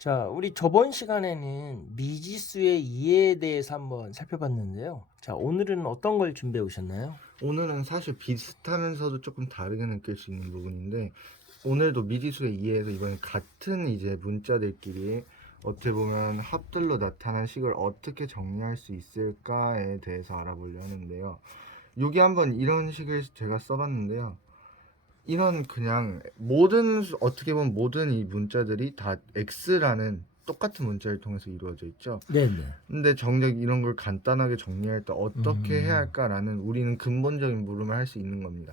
자, 우리 저번 시간에는 미지수의 이해에 대해서 한번 살펴봤는데요. 자, 오늘은 어떤 걸 준비해 오셨나요? 오늘은 사실 비슷하면서도 조금 다르게 느낄 수 있는 부분인데, 오늘도 미지수의 이해에서 이번에 같은 이제 문자들끼리 어떻게 보면 합들로 나타난 식을 어떻게 정리할 수 있을까에 대해서 알아보려 하는데요. 여기 한번 이런 식을 제가 써봤는데요. 이런 그냥 어떻게 보면 모든 이 문자들이 다 x라는 똑같은 문자를 통해서 이루어져 있죠. 네네. 근데 정작 이런 걸 간단하게 정리할 때 어떻게 해야 음. 할까라는 우리는 근본적인 물음을 할 수 있는 겁니다.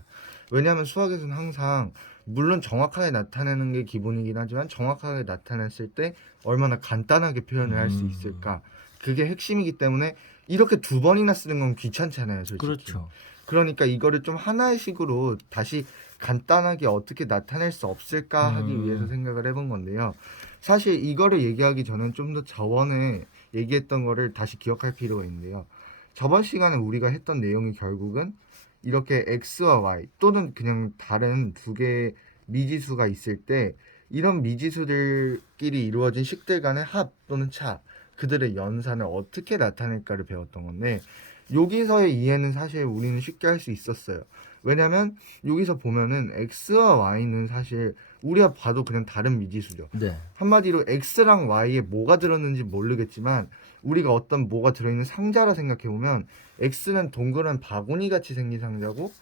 왜냐하면 수학에서는 항상 물론 정확하게 나타내는 게 기본이긴 하지만 정확하게 나타냈을 때 얼마나 간단하게 표현을 할 수 음. 있을까, 그게 핵심이기 때문에 이렇게 두 번이나 쓰는 건 귀찮잖아요, 솔직히. 그렇죠. 그러니까 이거를 좀 하나의 식으로 다시 간단하게 어떻게 나타낼 수 없을까 하기 위해서 음. 생각을 해본 건데요. 사실 이거를 얘기하기 전엔 좀 더 저번에 얘기했던 거를 다시 기억할 필요가 있는데요. 저번 시간에 우리가 했던 내용이 결국은 이렇게 x와 y 또는 그냥 다른 두 개의 미지수가 있을 때 이런 미지수들끼리 이루어진 식들 간의 합 또는 차, 그들의 연산을 어떻게 나타낼까를 배웠던 건데, 여기서의 이해는 사실 우리는 쉽게 할 수 있었어요. 왜냐면 여기서 보면은 x와 y는 사실 우리가 봐도 그냥 다른 미지수죠. 네. 한마디로 x랑 y에 뭐가 들었는지 모르겠지만 우리가 어떤 뭐가 들어있는 상자라 생각해보면 x는 동그란 바구니 같이 생긴 상자고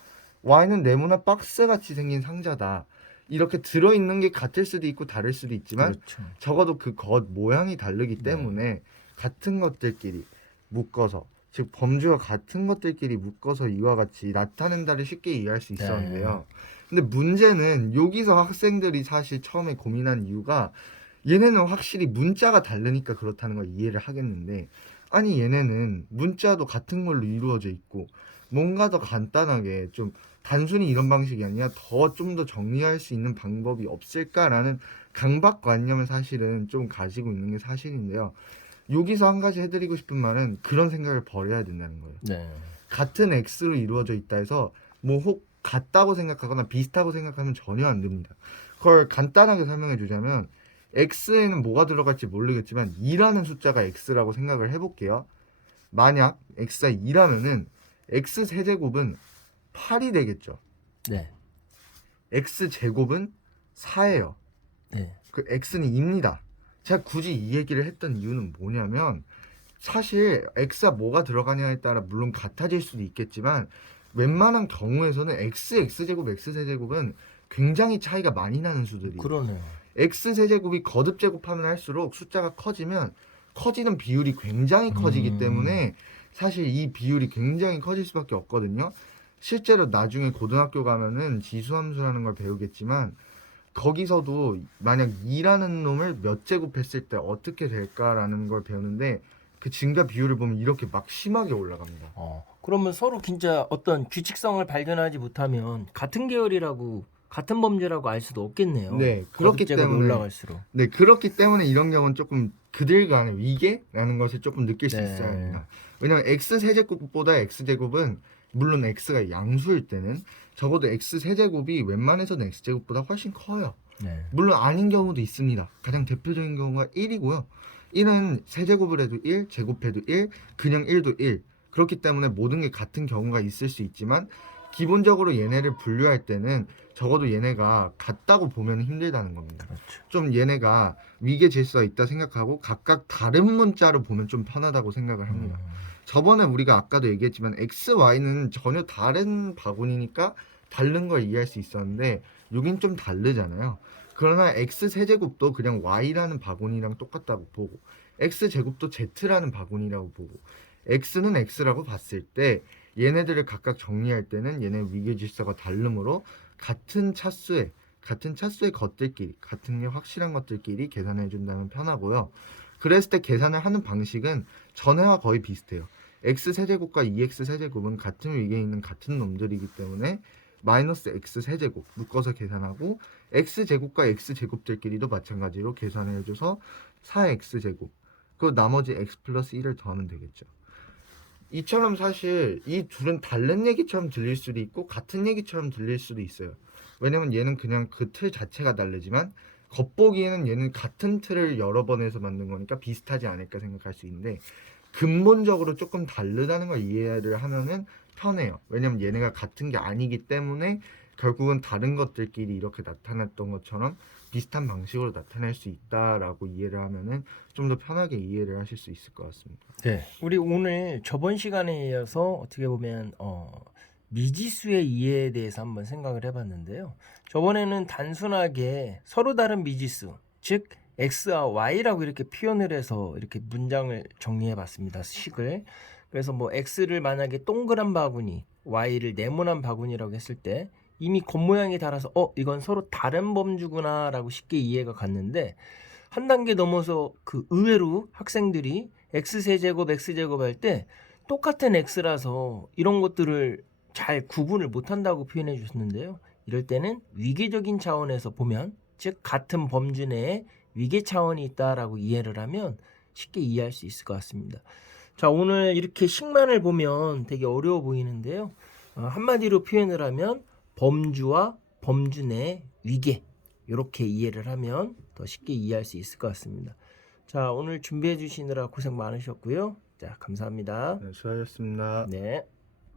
y는 네모난 박스 같이 생긴 상자다. 이렇게 들어있는 게 같을 수도 있고 다를 수도 있지만 그렇죠. 적어도 그 겉 모양이 다르기 네. 때문에 같은 것들끼리 묶어서, 즉 범주가 같은 것들끼리 묶어서 이와 같이 나타낸다를 쉽게 이해할 수 네. 있었는데요. 근데 문제는 여기서 학생들이 사실 처음에 고민한 이유가, 얘네는 확실히 문자가 다르니까 그렇다는 걸 이해를 하겠는데, 아니 얘네는 문자도 같은 걸로 이루어져 있고 뭔가 더 간단하게 좀 단순히 이런 방식이 아니라 좀 더 정리할 수 있는 방법이 없을까라는 강박관념을 사실은 좀 가지고 있는 게 사실인데요. 여기서 한 가지 해드리고 싶은 말은 그런 생각을 버려야 된다는 거예요. 네. 같은 x로 이루어져 있다 해서 뭐 혹 같다고 생각하거나 비슷하고 생각하면 전혀 안 됩니다. 그걸 간단하게 설명해 주자면, x에는 뭐가 들어갈지 모르겠지만 2라는 숫자가 x라고 생각을 해볼게요. 만약 x가 2라면은 x 세제곱은 8이 되겠죠. 네. x 제곱은 4예요. 네. 그 x는 2입니다. 제가 굳이 이 얘기를 했던 이유는 뭐냐면, 사실 x가 뭐가 들어가냐에 따라 물론 같아질 수도 있겠지만 웬만한 경우에서는 x제곱, x세제곱은 굉장히 차이가 많이 나는 수들이에요. 그러네요. x세제곱이 거듭 제곱하면 할수록 숫자가 커지면 커지는 비율이 굉장히 커지기 음. 때문에 사실 이 비율이 굉장히 커질 수밖에 없거든요. 실제로 나중에 고등학교 가면은 지수함수라는 걸 배우겠지만 거기서도 만약 2라는 놈을 몇 제곱했을 때 어떻게 될까라는 걸 배우는데, 그 증가 비율을 보면 이렇게 막 심하게 올라갑니다. 그러면 서로 진짜 어떤 규칙성을 발견하지 못하면 같은 계열이라고 같은 범죄라고 알 수도 없겠네요. 네, 거듭 그렇기 제곱이 때문에 올라갈수록. 이런 경우는 조금 그들 간의 위계라는 것을 조금 느낄 수 있어야 네. 합니다. 왜냐면 x 세제곱보다 x 제곱은, 물론 x가 양수일 때는 적어도 x 세제곱이 웬만해서는 x 제곱보다 훨씬 커요. 네. 물론 아닌 경우도 있습니다. 가장 대표적인 경우가 1이고요. 1은 세제곱을 해도 1, 제곱해도 1, 그냥 1도 1. 그렇기 때문에 모든 게 같은 경우가 있을 수 있지만 기본적으로 얘네를 분류할 때는 적어도 얘네가 같다고 보면 힘들다는 겁니다. 그렇죠. 좀 얘네가 위계 질서가 있다 생각하고 각각 다른 문자로 보면 좀 편하다고 생각을 합니다. 저번에 우리가 아까도 얘기했지만 x, y는 전혀 다른 바구니니까 다른 걸 이해할 수 있었는데 여긴 좀 다르잖아요. 그러나 x 세제곱도 그냥 y라는 바구니랑 똑같다고 보고 x 제곱도 z라는 바구니라고 보고 x는 x라고 봤을 때 얘네들을 각각 정리할 때는 얘네 위계 질서가 다르므로 같은 차수의 것들끼리, 같은 게 확실한 것들끼리 계산해 준다면 편하고요. 그랬을 때 계산을 하는 방식은 전에와 거의 비슷해요. x 세제곱과 2x 세제곱은 같은 위계에 있는 같은 놈들이기 때문에 마이너스 x 세제곱 묶어서 계산하고, x 제곱과 x 제곱들끼리도 마찬가지로 계산을 해줘서 4x 제곱, 그 나머지 x 플러스 1을 더하면 되겠죠. 이처럼 사실 이 둘은 다른 얘기처럼 들릴 수도 있고 같은 얘기처럼 들릴 수도 있어요. 왜냐면 얘는 그냥 그 틀 자체가 다르지만 겉보기에는 얘는 같은 틀을 여러 번 해서 만든 거니까 비슷하지 않을까 생각할 수 있는데 근본적으로 조금 다르다는 걸 이해를 하면은 편해요. 왜냐면 얘네가 같은 게 아니기 때문에 결국은 다른 것들끼리 이렇게 나타났던 것처럼 비슷한 방식으로 나타낼 수 있다라고 이해를 하면은 좀 더 편하게 이해를 하실 수 있을 것 같습니다. 네. 우리 오늘 저번 시간에 이어서 어떻게 보면 미지수의 이해에 대해서 한번 생각을 해봤는데요. 저번에는 단순하게 서로 다른 미지수, 즉 x와 y라고 이렇게 표현을 해서 이렇게 문장을 정리해봤습니다. 식을. 그래서 뭐 x를 만약에 동그란 바구니, y를 네모난 바구니라고 했을 때 이미 겉모양이 달라서 이건 서로 다른 범주구나라고 쉽게 이해가 갔는데 한 단계 넘어서 그 의외로 학생들이 x세제곱 x제곱 할 때 똑같은 x라서 이런 것들을 잘 구분을 못한다고 표현해 주셨는데요. 이럴 때는 위계적인 차원에서 보면 즉 같은 범주 내에 위계 차원이 있다라고 이해를 하면 쉽게 이해할 수 있을 것 같습니다. 자, 오늘 이렇게 식만을 보면 되게 어려워 보이는데요. 한마디로 표현을 하면 범주와 범주 내 위계 이렇게 이해를 하면 더 쉽게 이해할 수 있을 것 같습니다. 자, 오늘 준비해 주시느라 고생 많으셨고요. 자, 감사합니다. 네, 수고하셨습니다. 네.